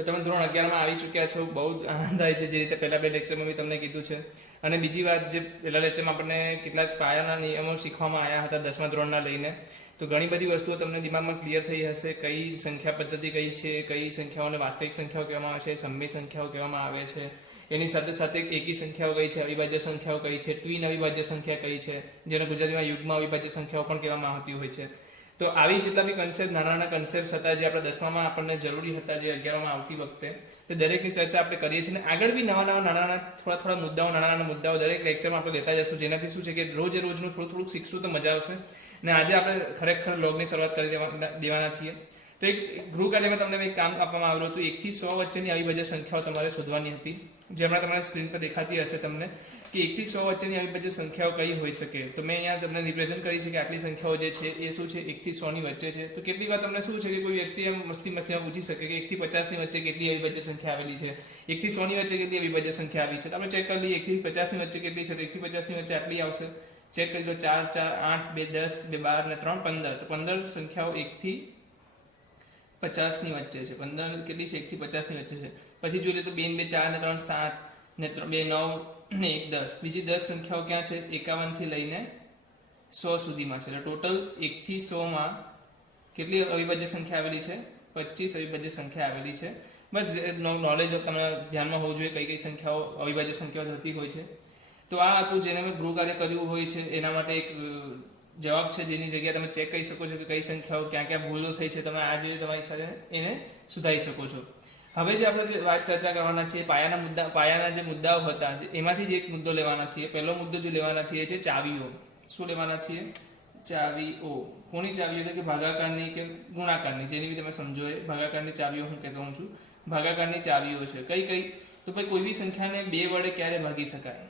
તો તમે ધોરણ 11 માં આવી ચૂક્યા છો, બહુ આનંદ થાય છે, જે રીતે પહેલા બે લેક્ચરમાં મેં તમને કીધું છે. અને બીજી વાત, જે પહેલા લેક્ચરમાં આપણને કેટલાક પાયાના નિયમો શીખવામાં આવ્યા હતા 10મા ધોરણના લઈને, તો ઘણી બધી વસ્તુઓ તમને દિમાગમાં ક્લિયર થઈ હશે. કઈ સંખ્યા પદ્ધતિ કઈ છે, કઈ સંખ્યાઓને વાસ્તવિક સંખ્યાઓ કહેવામાં આવે છે, સમય સંખ્યાઓ કહેવામાં આવે છે, એની સાથે સાથે એકી સંખ્યાઓ કઈ છે, અવિભાજ્ય સંખ્યાઓ કઈ છે, ટ્વિન અવિભાજ્ય સંખ્યા કઈ છે, જેને ગુજરાતીમાં યુગ્મ અવિભાજ્ય સંખ્યાઓ પણ કહેવામાં આવતી હોય છે. તો આવી જેટલા બી કન્સેપ્ટ, નાના નાના કન્સેપ્ટ હતા જે આપણે 10મામાં આપણને જરૂરી હતા, જે 11માં આવતી વખતે, તો દરેકની ચર્ચા આપણે કરીએ છીએ. અને આગળ બી નવા નાના થોડા મુદ્દાઓ, નાના મુદ્દાઓ દરેક લેક્ચરમાં આપણે લેતા જશું, જેનાથી શું છે કે રોજે રોજનું થોડું શીખશું તો મજા આવશે. અને આજે આપણે ખરેખર લોગની શરૂઆત કરી દેવાના છીએ. તો એક ગૃહ કાર્યમાં તમને એક કામ આપવામાં આવ્યું હતું. 1 થી 100 વચ્ચેની અવિભાજ્ય સંખ્યાઓ તમારે શોધવાની હતી, જે હમણાં તમારા સ્ક્રીન પર દેખાતી હશે તમને, કે 1 થી 100 વચ્ચેની અવિભાજ્ય સંખ્યાઓ કઈ હોઈ શકે. તો મેં અહીંયા તમને રિપ્રેઝન્ટ કરી છે કે આટલી સંખ્યાઓ જે છે એ શું છે 1 થી 100 ની વચ્ચે છે. તો કેટલીક વાર તમને શું છે કે કોઈ વ્યક્તિ એમ મસ્તીમાં પૂછી શકે કે 1 થી 50 ની વચ્ચે કેટલી અવિભાજ્ય સંખ્યા આવેલી છે, 1 થી 100 ની વચ્ચે કેટલી અવિભાજ્ય સંખ્યા આવી છે. તો આપણે ચેક કરી લઈએ 1 થી 50 ની વચ્ચે કેટલી છે. તો 1 થી 50 ની વચ્ચે આટલી આવશે. ચેક કરી લો, 4 4 8 2 10 2 12 ને 3 15. તો 15 સંખ્યાઓ 1 થી 50 ની વચ્ચે છે. 15 કેટલી છે? 1 થી 50 ની વચ્ચે છે. પછી જોઈએ તો 2 2 4 ને 3 7 ને 2 9 ને 1 10. બીજી 10 સંખ્યાઓ ક્યાં છે? 51 થી લઈને 100 સુધીમાં છે. એટલે ટોટલ 1 થી 100 માં કેટલી અવિભાજ્ય સંખ્યા આવેલી છે? 25 અવિભાજ્ય સંખ્યા આવેલી છે. બસ નોલેજ તમને ધ્યાનમાં હોવું જોઈએ કઈ કઈ સંખ્યાઓ અવિભાજ્ય સંખ્યાઓ થતી હોય છે. તો આ હતું જેને મેં ગૃહ કાર્ય કર્યું હોય છે, એના માટે એક જવાબ છે, જેની જગ્યાએ તમે ચેક કરી શકો છો કે કઈ સંખ્યાઓ ક્યાં ક્યાં ભૂલો થઈ છે. તમે આ જે તમારી સાથે એને સુધારી શકો છો. હવે જે આપણે જે વાત ચર્ચા કરવાના છીએ, પાયાના જે મુદ્દાઓ હતા, એમાંથી જ એક મુદ્દો લેવાના છીએ. પહેલો મુદ્દો જે લેવાના છીએ છે ચાવીઓ. શું લેવાના છીએ? ચાવીઓ. કોની ચાવીઓ? એટલે કે ભાગાકારની કે ગુણાકારની, જેની બી તમે સમજો એ ભાગાકારની ચાવીઓ હું કહેતો હોઉં છું. ભાગાકારની ચાવીઓ છે કઈ કઈ? તો ભાઈ કોઈ બી સંખ્યાને 2 વડે ક્યારે ભાગી શકાય?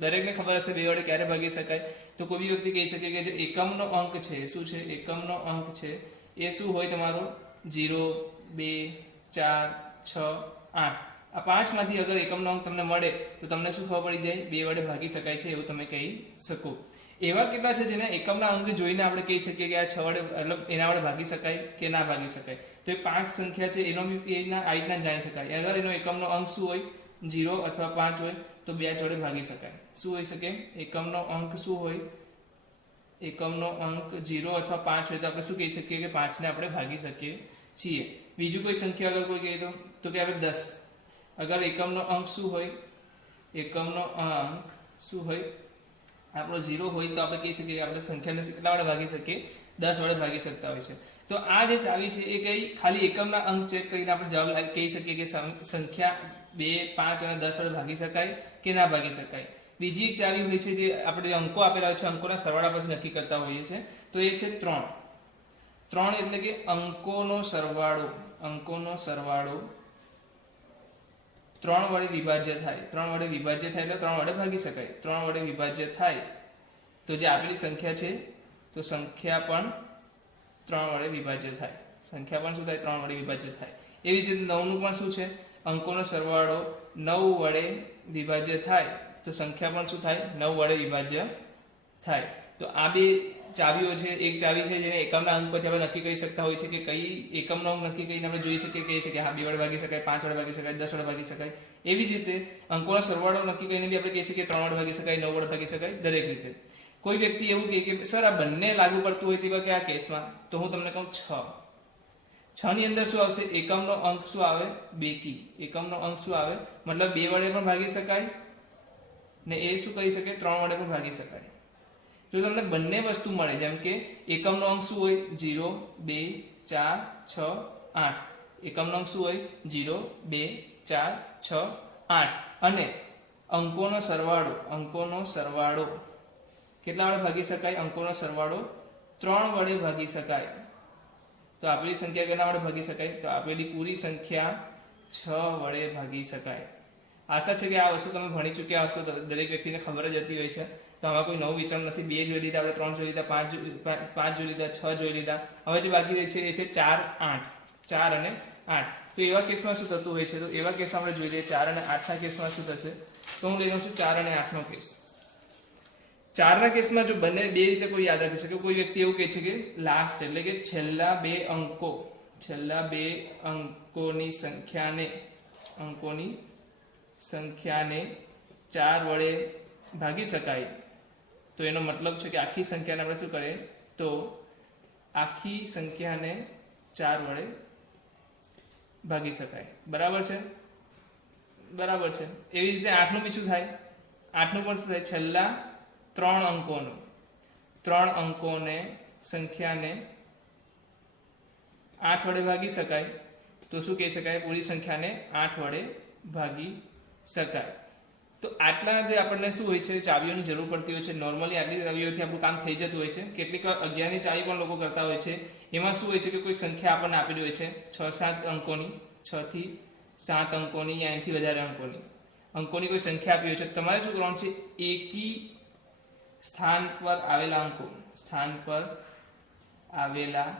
દરેકને ખબર હશે 2 વડે ક્યારે ભાગી શકાય. તો કોઈ બી વ્યક્તિ કહી શકે કે જે એકમનો અંક છે, શું છે? એકમનો અંક છે એ શું હોય તમારો? 0 2 4 6 8. આ 5 માંથી અગર એકમનો અંક તમને મળે તો તમને શું ખબર પડી જાય? 2 વડે ભાગી શકાય છે એવું તમે કહી શકો. એવા કેટલા છે જેને એકમના અંક જોઈને આપણે કહી શકીએ કે આ 6 વડે મતલબ એના વડે ભાગી શકાય કે ના ભાગી શકાય? તો એ 5 સંખ્યા છે એનો બી એના આ રીતના જાણી શકાય. અગર એનો એકમનો અંક શું હોય? 0 અથવા 5 હોય તો 2 જોડે ભાગી શકાય. શું હોઈ શકે? એકમનો અંક શું હોય? એકમનો અંક 0 અથવા 5 હોય તો આપણે શું કહી શકીએ કે 5 ને આપણે ભાગી શકીએ છીએ. બીજું કોઈ સંખ્યા અગર કોઈ કહે તો કે આપણે 10. અગર એકમનો અંક શું હોય? એકમનો અંક શું હોય? આપણો 0 હોય તો આપણે કહી શકીએ કે આપણે સંખ્યાને કેટલા વડે ભાગી શકીએ? 10 વડે ભાગી શકતા હોય છે. તો આ જે ચાવી છે એ કઈ ખાલી એકમના અંક ચેક કરીને આપણે જવાબ કહી શકીએ કે સંખ્યા 2 5 અને 10 વડે ભાગી શકાય કે ના ભાગી શકાય. બીજી એક ચાવી હોય છે જે આપણે અંકો આપેલા હોય છે, અંકોના સરવાળા પરથી નક્કી કરતા હોઈએ છીએ. તો એ છે 3. 3 એટલે કે અંકોનો સરવાળો. અંકોનો સરવાળો 3 વડે વિભાજ્ય થાય. 3 વડે વિભાજ્ય થાય એટલે 3 વડે ભાગી શકાય. 3 વડે વિભાજ્ય થાય તો જે આપેલી સંખ્યા છે તો સંખ્યા પણ 3 વડે વિભાજ્ય થાય. સંખ્યા પણ શું થાય? 3 વડે વિભાજ્ય થાય. એવી જ રીતે 9 નું પણ શું છે? અંકોનો સરવાળો 9 વડે વિભાજ્ય થાય તો સંખ્યા પણ શું થાય? 9 વડે વિભાજ્ય થાય. તો આ બે ચાવીઓ છે. એક ચાવી છે જેને એકમના અંક પરથી આપણે નક્કી કરી શકતા હોય છે કે કઈ એકમનો અંક નક્કી કરીને આપણે જોઈ શકીએ કહી શકીએ હા 2 વડે ભાગી શકાય, 5 વડે ભાગી શકાય, 10 વડે ભાગી શકાય. એવી જ રીતે અંકોનો સરવાળો નક્કી કરીને બી આપણે કહી શકીએ 3 વડે ભાગી શકાય, 9 વડે ભાગી શકાય, દરેક રીતે. કોઈ વ્યક્તિ એવું કહે કે સર આ બંને લાગુ પડતું હોય તેવા કે આ કેસમાં, તો હું તમને કહું 6. 6 ની અંદર શું આવશે? એકમનો અંક શું આવે? બેકી. એકમનો અંક શું આવે? મતલબ 2 વડે પણ ભાગી શકાય ને એ શું કરી શકે? 3 વડે પણ ભાગી શકાય. જો તમને બંને વસ્તુ મળે, જેમ કે એકમનો અંક શું હોય? 0 2 4 6 8. એકમનો અંક શું હોય? 0 2 4 6 8. અને અંકોનો સરવાળો કેટલા વડે ભાગી શકાય? અંકોનો સરવાળો 3 વડે ભાગી શકાય. તો આપેલી સંખ્યા કેના વડે ભાગી શકાય? તો આપેલી પૂરી સંખ્યા 6 વડે ભાગી શકાય. આશા છે કે આ વસ્તુ તમે ભણી ચૂક્યા હશો, દરેક વ્યક્તિને ખબર જ હતી હોય છે. તો આમાં કોઈ નવું વિચાર નથી. 2 જોઈ લીધા, આપણે 3 જોઈ લીધા, 5 જોઈ લીધા, 6 જોઈ લીધા. હવે જે બાકી રહે છે એ છે 4 8. 4 અને 8. તો એવા કેસમાં શું થતું હોય છે? તો એવા કેસ આપણે જોઈ લઈએ. 4 અને 8 ના કેસમાં શું થશે? તો હું લઈ લઉં છું 4 અને 8 નો કેસ. 4 ના કેસમાં જો બંને બે રીતે કોઈ યાદ રાખી શકે. કોઈ વ્યક્તિ એવું કહે છે કે લાસ્ટ એટલે કે છેલ્લા 2 અંકો, છેલ્લા બે અંકોની સંખ્યાને 4 વડે ભાગી શકાય તો એનો મતલબ છે કે આખી સંખ્યાને આપણે શું કરીએ તો આખી સંખ્યાને 4 વડે ભાગી શકાય. બરાબર છે. એવી રીતે 8 નું બી શું થાય? 8 નું પણ શું થાય? છેલ્લા 3 અંકોને સંખ્યાને 8 વડે ભાગી શકાય તો શું કહી શકાય? પૂરી સંખ્યાને 8 વડે ભાગી શકાય. તો આટલા જે આપણને શું હોય છે ચાવીઓની જરૂર પડતી હોય છે. નોર્મલી આટલી ચાવીઓથી આપણું કામ થઈ જતું હોય છે. કેટલીક વાર 11 ની ચાવી પણ લોકો કરતા હોય છે. એમાં શું હોય છે કે કોઈ સંખ્યા આપણને આપેલી હોય છે 6-7 અંકોની, 6 થી 7 અંકોની યા એનાથી વધારે અંકોની કોઈ સંખ્યા આપી હોય છે. તમારે શું કરવાનું છે? એકી સ્થાન પર આવેલા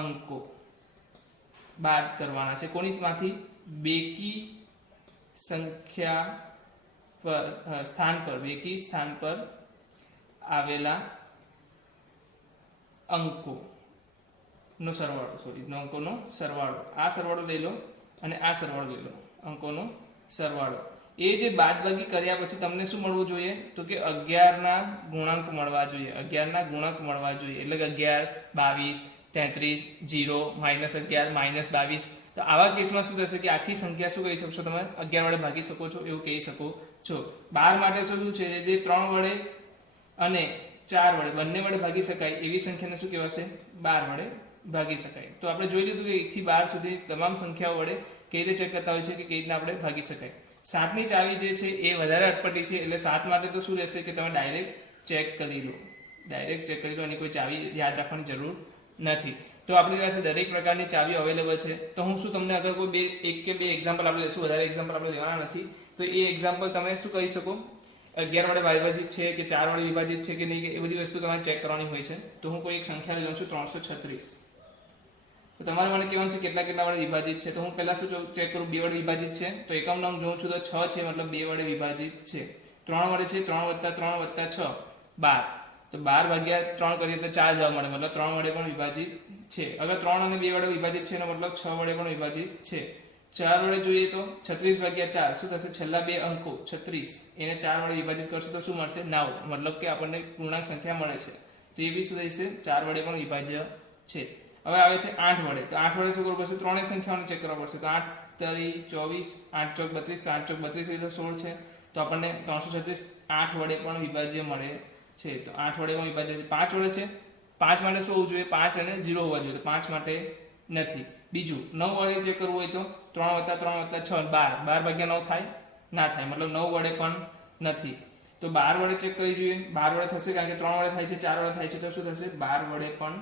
અંકો બાદ કરવાના છે. કોની માંથી? બેકી સ્થાન પર આવેલા અંકોનો સરવાળો. આ સરવાળો લઈ લો અને આ સરવાળો લઈ લો, અંકોનો સરવાળો. એ જે બાદબાકી કર્યા પછી તમને શું મળવું જોઈએ? તો કે 11 ના ગુણાંક મળવા જોઈએ. 11 ના ગુણાંક મળવા જોઈએ. એટલે કે 11, 22, 33, 0, -11, -22. તો આવા કેસમાં શું થશે કે આખી સંખ્યા શું કહી શકશો તમે? 11 વડે ભાગી શકો છો, એવું કહી શકો છો. 12 માટે શું છે? જે 3 વડે અને 4 વડે બંને વડે ભાગી શકાય એવી સંખ્યાને શું કહેવાશે? 12 વડે ભાગી શકાય. તો આપણે જોઈ લીધું કે 1 થી 12 સુધી તમામ સંખ્યાઓ વડે કેવી રીતે ચેક કરતા હોય છે કે કેવી રીતના આપણે ભાગી શકાય. 7 ની ચાવી જે છે એ વધારે અટપટી છે. એટલે 7 માટે તો શું રહેશે કે તમે ડાયરેક્ટ ચેક કરી લો. એની કોઈ ચાવી યાદ રાખવાની જરૂર નથી. તો આપણી પાસે દરેક પ્રકારની ચાવી અવેલેબલ છે. તો હું શું તમને અગર કોઈ એક કે બે એક્ઝામ્પલ આપણે લેશું, વધારે એક્ઝામ્પલ આપણે લેવાના નથી, તો એ એક્ઝામ્પલ તમે શું કરી શકો? 11 વડે વિભાજિત છે કે 4 વડે વિભાજિત છે કે નહીં, એ બધી વસ્તુ તમારે ચેક કરવાની હોય છે. તો હું કોઈ એક સંખ્યા લઈ લઉં છું 336. તો તમારે મને કહેવાનું છે કેટલા વડે વિભાજિત છે. તો હું પહેલા શું ચેક કરું? 2 વડે વિભાજિત છે તો એકમ નંગ જોઉં છું તો 6 છે, મતલબ 2 વડે વિભાજિત છે. 3 વડે છે, 3 + 3 + 6 12. તો 12 ભાગ્યા 3 કરીએ તો 4 જવાબ મળે, મતલબ 3 વડે પણ વિભાજિત છે. અગર 3 અને 2 વડે વિભાજિત છે એનો મતલબ 6 વડે પણ વિભાજિત છે. 4 વડે જોઈએ તો 36 ભાગ્યા 4 શું થશે? છેલ્લા બે અંકો 36 એને 4 વડે વિભાજિત કરશો તો શું મળશે? 9. મતલબ કે આપણને પૂર્ણાંક સંખ્યા મળે છે. તો એ બી શું થશે? 4 વડે પણ વિભાજ્ય છે. હવે આવે છે 8 વડે. તો 8 વડે શું કરવું પડશે? ત્રણેય સંખ્યાઓને ચેક કરવા પડશે. તો 8 × 24, 8 × 32, તો 8 × 32 એટલે 16 છે. તો આપણને 336 8 વડે પણ વિભાજ્ય મળે છે. તો 8 વડે પણ વિભાજ્ય છે. 5 વડે છે. 5 માટે શું હોવું જોઈએ? 5 અને 0 હોવા જોઈએ. તો 5 માટે નથી. બીજું 9 વડે ચેક કરવું હોય તો 3 + 3 + 6 12. 12 ભાગ્યા 9 થાય? ના થાય. મતલબ 9 વડે પણ નથી. તો 12 વડે ચેક કરી જોઈએ. 12 વડે થશે કારણ કે 3 વડે થાય છે, 4 વડે થાય છે, તો શું થશે? 12 વડે પણ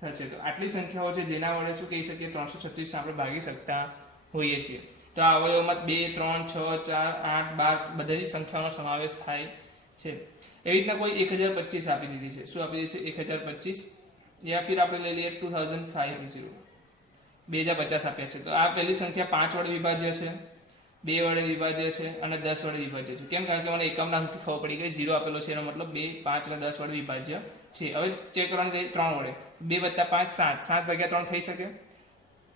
થશે. તો આટલી સંખ્યાઓ છે જેના વડે શું કહી શકીએ? 336 આપણે ભાગી શકતા હોઈએ છીએ. તો આ અવયવમાં 2, 3, 6, 4, 8, 12 બધી સંખ્યાઓનો સમાવેશ થાય છે. એવી રીતના કોઈ 1025 આપી દીધી છે. શું આપી દીધી છે? 1025 યા ફિર આપણે લઈ લઈએ 2050 2050 આપ્યા છે. તો આ પહેલી સંખ્યા 5 વડે વિભાજ્ય છે, 2 વડે વિભાજ્ય છે અને 10 વડે વિભાજ્ય છે. કેમ? કારણ કે મને એકમના અંકથી ખબર પડી ગઈ. 0 આપેલો છે એનો મતલબ 2, 5 અને 10 વડે વિભાજ્ય છે. હવે ચેક કરવાની રહી 3 વડે. 2 + 5 7. 7 ભાગ્યા 3 થઈ શકે?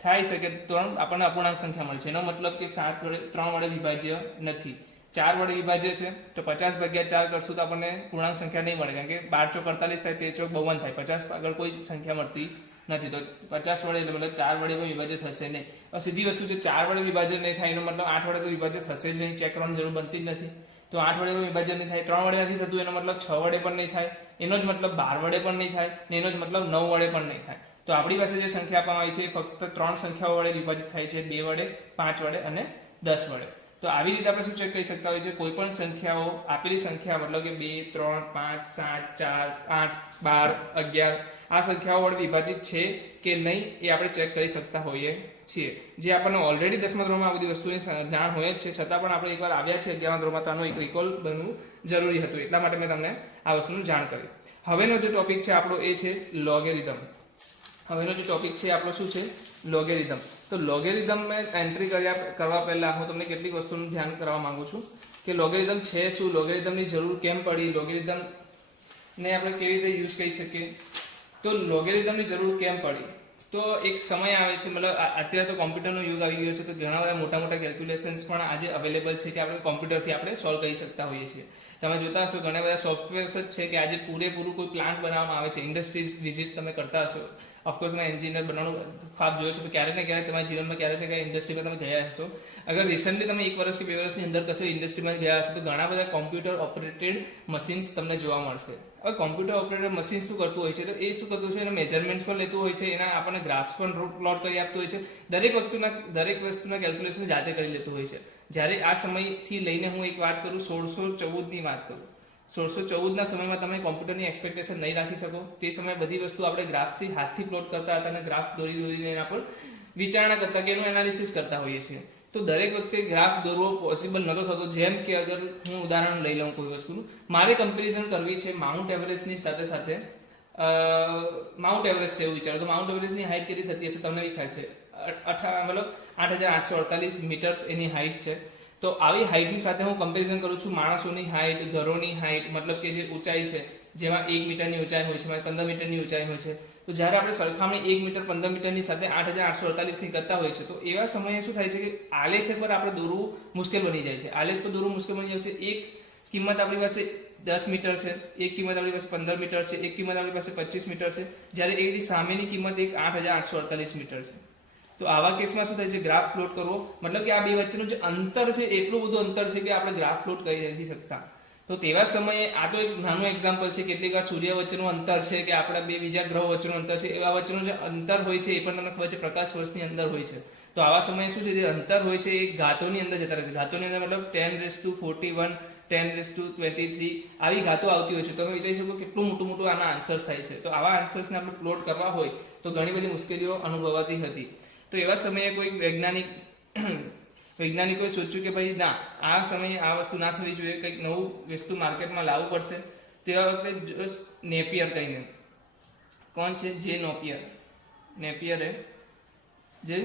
થાય શકે. 3 આપણને અપૂર્ણાંક સંખ્યા મળે છે. એનો મતલબ કે 7 વડે 3 વડે વિભાજ્ય નથી. 4 વડે વિભાજ્ય છે તો 50 ભાગ્યા 4 કરશું તો આપણને પૂર્ણાંક સંખ્યા નહીં મળે. કારણ કે 12 ચોક 48 થાય, 13 ચોક 52 થાય. 50 આગળ કોઈ સંખ્યા મળતી નથી. તો 50 વડે એટલે મતલબ 4 વડે પણ વિભાજ્ય થશે નહીં. હવે સીધી વસ્તુ છે, 4 વડે વિભાજ્ય નહીં થાય એનો મતલબ 8 વડે તો વિભાજ્ય થશે જ નહીં. ચેક કરવાની જરૂર બનતી જ નથી. તો 8 વડે પણ વિભાજ્ય નહીં થાય. 3 વડે નથી થતું એનો મતલબ 6 વડે પણ નહીં થાય. એનો જ મતલબ 12 વડે પણ નહીં થાય ને એનો જ મતલબ 9 વડે પણ નહીં થાય. તો આપણી પાસે જે સંખ્યા આપવામાં આવી છે એ ફક્ત 3 સંખ્યાઓ વડે વિભાજિત થાય છે: 2 વડે, 5 વડે અને 10 વડે. તો આવી રીતે આપણે શું ચેક કરી શકતા હોય છે? કોઈ પણ સંખ્યાઓ, આપેલી સંખ્યા મતલબ કે 2, 3, 5, 7, 4, 8, 12, 11 આ સંખ્યાઓ વડે વિભાજિત છે કે નહીં એ આપણે ચેક કરી શકતા હોઈએ છીએ. જે આપણને ઓલરેડી 10મા ધોરણમાં આ બધી વસ્તુની જાણ હોય જ છે, છતાં પણ આપણે એકવાર આવ્યા છે 11મા ધોરણમાં તો આનો એક રિકોલ બનવું જરૂરી હતું. એટલા માટે મેં તમને આ વસ્તુનું જાણ કરી. હવેનો જે ટોપિક છે આપણો એ છે લોગેરિધમ. હવેનો જે ટોપિક છે આપણો શું છે? લોગેરિધમ. તો લોગેરિધમ મેં એન્ટ્રી કરવા પહેલા હું તમને કેટલીક વસ્તુનું ધ્યાન કરવા માંગુ છું કે લોગેરિધમ છે શું, લોગેરિધમની જરૂર કેમ પડી, લોગેરિધમને આપણે કેવી રીતે યુઝ કરી શકીએ. તો લોગેરિધમની જરૂર કેમ પડી? તો એક સમય આવે છે, મતલબ અત્યારે તો કોમ્પ્યુટરનો યુગ આવી ગયો છે, તો ઘણા બધા મોટા મોટા કેલ્ક્યુલેશન્સ પણ આજે અવેલેબલ છે કે આપણે કોમ્પ્યુટરથી આપણે સોલ્વ કરી શકતા હોઈએ છીએ. તમે જોતા હશો ઘણા બધા સોફ્ટવેર્સ જ છે કે આજે પૂરેપૂરું કોઈ પ્લાન્ટ બનાવવામાં આવે છે, ઇન્ડસ્ટ્રીઝ વિઝિટ તમે કરતા હશો. ઓફકોર્સ તમે એન્જિનિયર બનવાનું ખાપ જોયો છો, તો ક્યારેક ને ક્યારેક તમારા જીવનમાં ક્યારેક ને ક્યારેક ઇન્ડસ્ટ્રીમાં તમે ગયા હશો. અગર રિસન્ટલી તમે 1 વર્ષ કે 2 વર્ષની અંદર કશો ઇન્ડસ્ટ્રીમાં ગયા હશો, તો ઘણા બધા કોમ્પ્યુટર ઓપરેટેડ મશીન્સ તમને જોવા મળશે. હવે કોમ્પ્યુટર ઓપરેટેડ મશીન શું કરતું હોય છે, તો એ શું કરતું છે, એના મેઝરમેન્ટ્સ પણ લેતું હોય છે, એના આપણને ગ્રાફ્સ પણ પ્લોટ કરી આપતું હોય છે, દરેક વસ્તુના કેલ્ક્યુલેશન જાતે કરી લેતું હોય છે. જ્યારે આ સમયથી લઈને હું એક વાત કરું 1614ની વાત કરું, 1614ના સમયમાં તમે કોમ્પ્યુટરની એક્સપેક્ટેશન નહીં રાખી શકો. તે સમયે બધી વસ્તુ આપણે ગ્રાફથી હાથથી પ્લોટ કરતા હતા અને ગ્રાફ દોરીને એના પર વિચારણા કરતા કે એનું એનાલિસિસ કરતા હોઈએ છીએ. તો દરેક વખતે ગ્રાફ દોરવો પોસિબલ નહોતો થતો. જેમ કે અગર હું ઉદાહરણ લઈ લઉં કોઈ વસ્તુનું, મારે કમ્પેરિઝન કરવી છે માઉન્ટ એવરેસ્ટની સાથે સાથે માઉન્ટ એવરેસ્ટ છે એવું વિચારો તો માઉન્ટ એવરેસ્ટની હાઈટ કેટલી થતી હશે તમને બી ખ્યાલ છે, 8848 મીટર્સ એની હાઈટ છે. તો આવી હાઈટની સાથે હું કમ્પેરિઝન કરું છું માણસોની હાઈટ, ઘરોની હાઈટ, મતલબ કે જે ઊંચાઈ છે, જેમાં 1 મીટરની ઊંચાઈ હોય છે, 15 મીટરની ઊંચાઈ હોય છે. તો જ્યારે આપણે સરખામણી 1 મીટર 15 મીટરની સાથે 8848ની કરતા હોય છે, તો એવા સમયે શું થાય છે કે આલેખ પર આપણે દોરવું મુશ્કેલ બની જાય છે. આલેખ પર દોરવું મુશ્કેલ બની જાય છે. એક કિંમત આપણી પાસે 10 મીટર છે, એક કિંમત આપણી પાસે 15 મીટર છે, એક કિંમત આપણી પાસે 25 મીટર છે, જ્યારે એની સામેની કિંમત એક 8848 મીટર છે. તો આવા કેસમાં શું થાય છે, ગ્રાફ પ્લોટ કરવો, મતલબ કે આ બે વચ્ચેનું જે અંતર છે એટલું બધું અંતર છે કે આપણે ગ્રાફ પ્લોટ કરી નથી શકતા. તો તેવા સમયે આ તો એક નાનું એક્ઝામ્પલ છે, કેટલીક વાર સૂર્ય વચ્ચેનું અંતર છે કે આપણા બે બીજા ગ્રહો વચ્ચેનું અંતર છે, એવા વચ્ચેનું જે અંતર હોય છે એ પણ તમને ખબર છે પ્રકાશ વર્ષની અંદર હોય છે. તો આવા સમયે શું છે, જે અંતર હોય છે એ ઘાતોની અંદર જતા રહે છે. ઘાતોની અંદર મતલબ 10⁻41 10⁻23 આવી ઘાતો આવતી હોય છે. તમે વિચારી શકો કેટલું મોટું આના આન્સર્સ થાય છે. તો આવા આન્સર્સને આપણે પ્લોટ કરવા હોય તો ઘણી બધી મુશ્કેલીઓ અનુભવાતી હતી. તો એવા સમયે કોઈ વૈજ્ઞાનિકોએ સોચ્યું કે ભાઈ ના, આ સમયે આ વસ્તુ ના થવી જોઈએ, કંઈક નવું વસ્તુ માર્કેટમાં લાવવું પડશે. તેવા વખતે નેપિયર કહીને, કોણ છે, જે નેપિયરે જે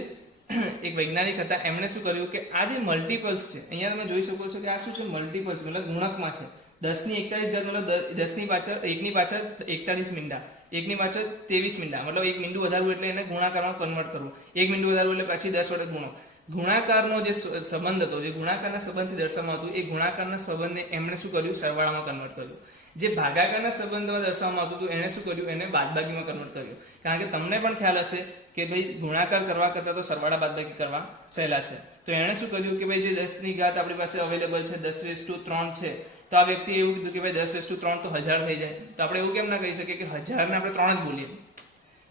એક વૈજ્ઞાનિક હતા, એમણે શું કર્યું કે આ જે મલ્ટીપલ્સ છે, અહીંયા તમે જોઈ શકો છો કે આ શું છે, મલ્ટીપલ્સ મતલબ ગુણકમાં છે. 10⁻41 મતલબ 10ની પાછળ 1ની પાછળ 41 મીંડા, 1ની પાછળ 23 મીંડા, મતલબ એક મીંડું વધારવું એટલે એને ગુણાકારમાં કન્વર્ટ કરવું, એક મીંડું વધારવું એટલે પછી 10 વડે ગુણો. ગુણાકારનો જે સંબંધ હતો, જે ગુણાકારના સંબંધથી દર્શાવવામાં હતું, એ ગુણાકારના સંબંધને એમણે શું કર્યું, સરવાળામાં કન્વર્ટ કર્યું. જે ભાગાકારના સંબંધમાં દર્શાવવામાં આવતું હતું એને શું કર્યું, એને બાદબાકીમાં કન્વર્ટ કર્યું. કારણ કે તમને પણ ખ્યાલ હશે કે ભાઈ ગુણાકાર કરવા કરતાં તો સરવાળા બાદબાકી કરવા સહેલા છે. તો એણે શું કર્યું કે ભાઈ જે 10ની ઘાત આપણી પાસે અવેલેબલ છે 10⁻3 છે, તો આ વ્યક્તિએ એવું કીધું કે ભાઈ 10⁻3 તો 1000 થઈ જાય. તો આપણે એવું કેમ ના કહી શકીએ કે 1000 ને આપણે 3 જ બોલીએ,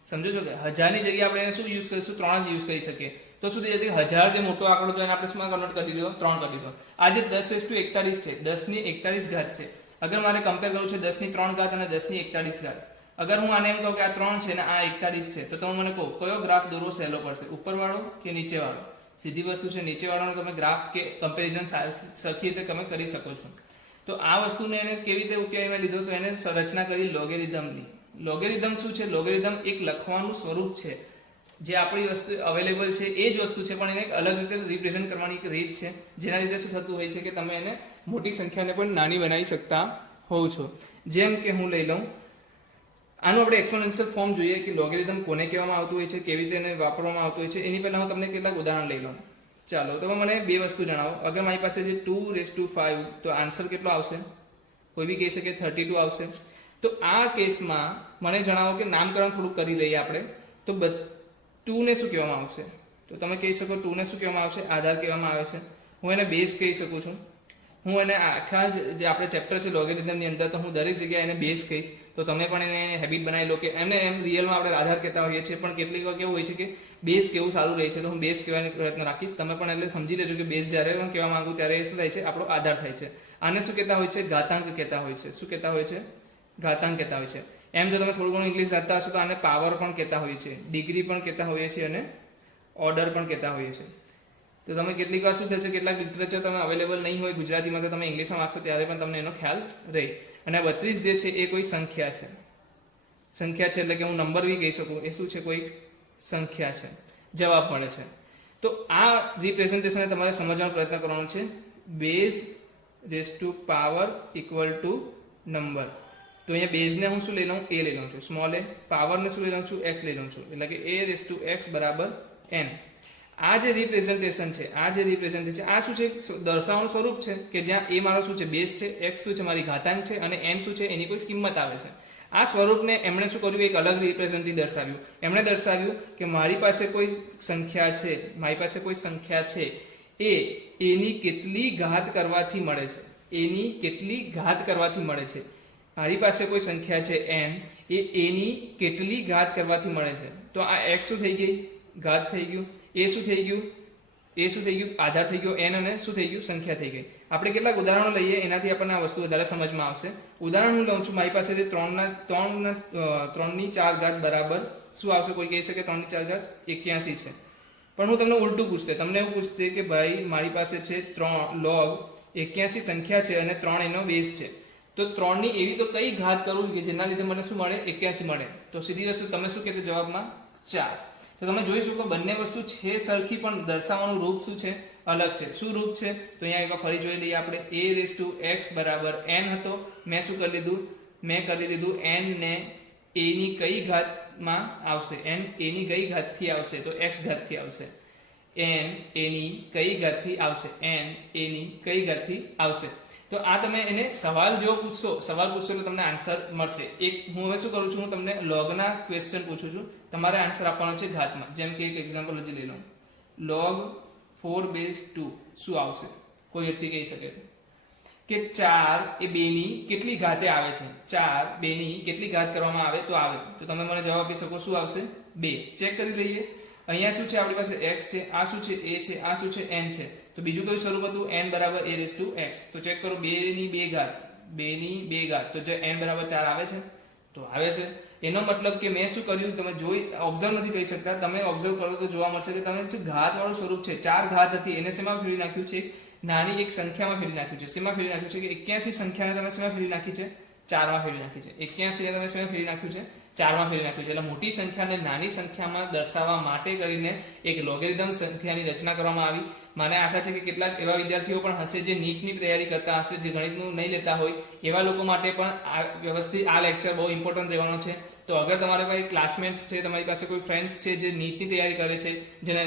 સમજો છો કે 1000ની જગ્યાએ આપણે એને શું યુઝ કરીશું, 3 જ યુઝ કરી શકીએ. તો શું થઈ જશે, 1000 જે મોટો આંકડો તો એને આપણે શું કન્વર્ટ કરી દીધો, 3 કરી દીધો. આ જે 10⁻41 છે, 10⁻41 ઘાત છે, અગર મારે કમ્પેર કરવું છે 10⁻3 ઘાત અને 10⁻41 ઘાત, અગર હું આને એમ કહું કે આ 3 છે ને આ 41 છે, તો તમે મને કહો કયો ગ્રાફ દોરવો સહેલો પડશે, ઉપરવાળો કે નીચેવાળો? સીધી વસ્તુ છે, નીચેવાળાનો તમે ગ્રાફ કે કમ્પેરિઝન સરખી રીતે તમે કરી શકો છો. તો આ વસ્તુને એને કેવી રીતે ઉપયોગમાં લીધો, તો એને રચના કરી લોગેરિધમની. લોગેરિધમ શું છે, લોગેરિધમ એક લખવાનું સ્વરૂપ છે, જે આપણી વસ્તુ અવેલેબલ છે એ જ વસ્તુ છે, પણ એને એક અલગ રીતે રિપ્રેઝન્ટ કરવાની એક રીત છે, જેના લીધે શું થતું હોય છે કે તમે એને મોટી સંખ્યાને પણ નાની બનાવી શકતા હોવ છો. જેમ કે હું લઈ લઉં, આનું આપણે એક્સપોનેન્શિયલ ફોર્મ જોઈએ કે લોગેરિધમ કોને કહેવામાં આવતું હોય છે, કેવી રીતે એને વાપરવામાં આવતું હોય છે. એની પહેલા હું તમને કેટલાક ઉદાહરણ લઈ લઉં. ચાલો, તમે મને બે વસ્તુ જણાવો. અગર મારી પાસે છે 2⁵5, તો આન્સર કેટલો આવશે? કોઈ બી કહી શકે 32 આવશે. તો આ કેસમાં મને જણાવો કે નામકરણ થોડુંક કરી લઈએ આપણે. તો 2 ને શું કહેવામાં આવશે? તો તમે કહી શકો 2 ને શું કહેવામાં આવશે? આધાર કહેવામાં આવે છે. હું એને બેઝ કહી શકું છું. હું એને આખા જે આપણે ચેપ્ટર છે લોગેરિધમની અંદર, તો હું દરેક જગ્યાએ એને બેઝ કહીશ. તો તમે પણ એને હેબિટ બનાવી લો કે એમ રિયલમાં આપણે આધાર કહેતા હોઈએ છીએ, પણ કેટલીક વાર કેવું હોય છે કે બેઝ કેવું સારું રહે છે, તો હું બેઝ કહેવાનો પ્રયત્ન રાખીશ. તમે પણ એટલે સમજી લેજો કે બેઝ જ્યારે પણ કહેવા માંગુ ત્યારે શું થાય છે, આપણો આધાર થાય છે. આને શું કહેતા હોય છે? ઘાતાંક કહેતા હોય છે. શું કહેતા હોય છે? ઘાતાંક કહેતા હોય છે. એમ જો તમે થોડું ઘણું ઇંગ્લિશ જાણતા હશો તો આને પાવર પણ કહેતા હોઈએ છીએ, ડિગ્રી પણ કહેતા હોઈએ છીએ અને ઓર્ડર પણ કહેતા હોઈએ છીએ. તો તમે કેટલીક વાર શું થશે, કેટલાક લિટરેચર તમે અવેલેબલ નહીં હોય ગુજરાતીમાં, તો તમે ઇંગ્લિશમાં વાંચશો ત્યારે પણ તમને એનો ખ્યાલ રહે. અને 32 જે છે એ કોઈ સંખ્યા છે. સંખ્યા છે એટલે કે હું નંબર બી કહી શકું. એ શું છે? કોઈ સંખ્યા છે, જવાબ મળે છે. તો આ રિપ્રેઝન્ટેશનને તમારે સમજવાનો પ્રયત્ન કરવાનો છે. Base raise to power equal to number. તો અહીંયા બેઝને હું શું લઈ લઉં, a લઈ લઉં છું, સ્મોલ a, પાવરને શું લઈ લઉં છું, x લઈ લઉં છું, એટલે કે a⁻x બરાબર n. આ જે રિપ્રેઝન્ટેશન છે, આ શું છે, દર્શાવવાનું સ્વરૂપ છે કે જ્યાં a મારો શું છે, બેઝ છે, x શું છે, મારી ઘાતાંક છે, અને n શું છે, એની કોઈ કિંમત આવે છે. આ સ્વરૂપને એમણે શું કર્યું, એક અલગ રિપ્રેઝન્ટેટિવ દર્શાવ્યું. એમણે દર્શાવ્યું કે મારી પાસે કોઈ સંખ્યા છે, એની કેટલી ઘાત કરવાથી મળે છે, મારી પાસે કોઈ સંખ્યા છે n, એની કેટલી ઘાત કરવાથી મળે છે. તો આ x શું થઈ ગઈ, ઘાત થઈ ગયું, a શું થઈ ગયું, આધાર થઈ ગયો, n અને શું થઈ ગયું, સંખ્યા થઈ ગઈ. આપણે કેટલાક ઉદાહરણો લઈએ, એનાથી આપણને આ વસ્તુ વધારે સમજમાં આવશે. ઉદાહરણ હું લઉં છું, મારી પાસે જે 3/4 ઘાત બરાબર શું આવશે, કોઈ કહી શકે 3/4 ઘાત 81 છે. પણ હું તમને ઉલટું પૂછતે, તમને એવું પૂછતે કે ભાઈ મારી પાસે છે 3 log 81 સંખ્યા છે અને 3 એનો બેઝ છે, તો 3 ની એવી તો કઈ ઘાત કરું કે જેના લીધે મને શું મળે, 81 મળે. તો સીધી વસ્તુ તમે શું કહેते જવાબમાં 4. તો તમે જોઈ શકો બંને વસ્તુ છે સરખી, પણ દર્શાવવાનું રૂપ શું છે, અલગ છે. શું રૂપ છે, તો અહીંયા એકવાર ફરી જોઈ લઈએ આપણે. a⁻x બરાબર n હતો, મેં શું કરી લીધું, n ને a ની કઈ ઘાતમાં આવશે, n a ની કઈ ઘાતથી આવશે, તો x ઘાતથી આવશે. n a ની કઈ ઘાતથી આવશે. તો આ તમે એને સવાલ જેવો પૂછશો એટલે તમને આન્સર મળશે. એક હું હવે શું કરું છું, હું તમને લોગના ક્વેશ્ચન પૂછું છું, તમારે આન્સર આપવાનો છે ઘાતમાં. જેમ કે એક એક્ઝામ્પલ હજી લઈ લો, log 4/2 શું આવશે, કોઈ વ્યક્તિ કહી શકે કે 4 એ 2 ની કેટલી ઘાતે આવે છે, 4 2 ની કેટલી ઘાત કરવામાં આવે તો આવે. તો તમે મને જવાબ આપી શકો, શું આવશે, 2. ચેક કરી લઈએ. અહીંયા શું છે, આપણી પાસે x છે, આ શું છે, a છે, આ શું છે, n છે. તો બીજું કયું સ્વરૂપ હતું, n બરાબર a⁻x. તો ચેક કરો, 2 ની 2 ઘાત, તો જો n બરાબર 4 આવે છે, તો આવે છે. એનો મતલબ કે મેં શું કર્યું, તમે જોઈ ઓબ્ઝર્વ નથી કરી શકતા, તમે ઓબ્ઝર્વ કરો તો જોવા મળશે કે તમે જે ઘાત વાળું સ્વરૂપ છે, 4 ઘાત હતી, એને શેમાં ફેરવી નાખ્યું છે, નાની એક સંખ્યામાં ફેરવી નાખ્યું છે. શેમાં ફેરવી નાખ્યું છે કે 81 સંખ્યાને તમે શેમાં ફેરવી નાખી છે, 4 માં ફેરવી નાખી છે. 81 ને તમે શેમાં ફેરવી નાખ્યું છે, 4 માં ફેરવી નાખ્યું છે. એટલે મોટી સંખ્યાને નાની સંખ્યામાં દર્શાવવા માટે કરીને એક લોગેરિધમ સંખ્યાની રચના કરવામાં આવી. મને આશા છે કે કેટલાક એવા વિદ્યાર્થીઓ પણ હશે જે નીટની તૈયારી કરતા હશે, જે ગણિતનું નહીં લેતા હોય, એવા લોકો માટે પણ આ વ્યવસ્થિત આ લેક્ચર બહુ ઇમ્પોર્ટન્ટ રહેવાનો છે. તો અગર તમારે કોઈ ક્લાસમેટ્સ છે, તમારી પાસે કોઈ ફ્રેન્ડ્સ છે જે નીટની તૈયારી કરે છે, જેને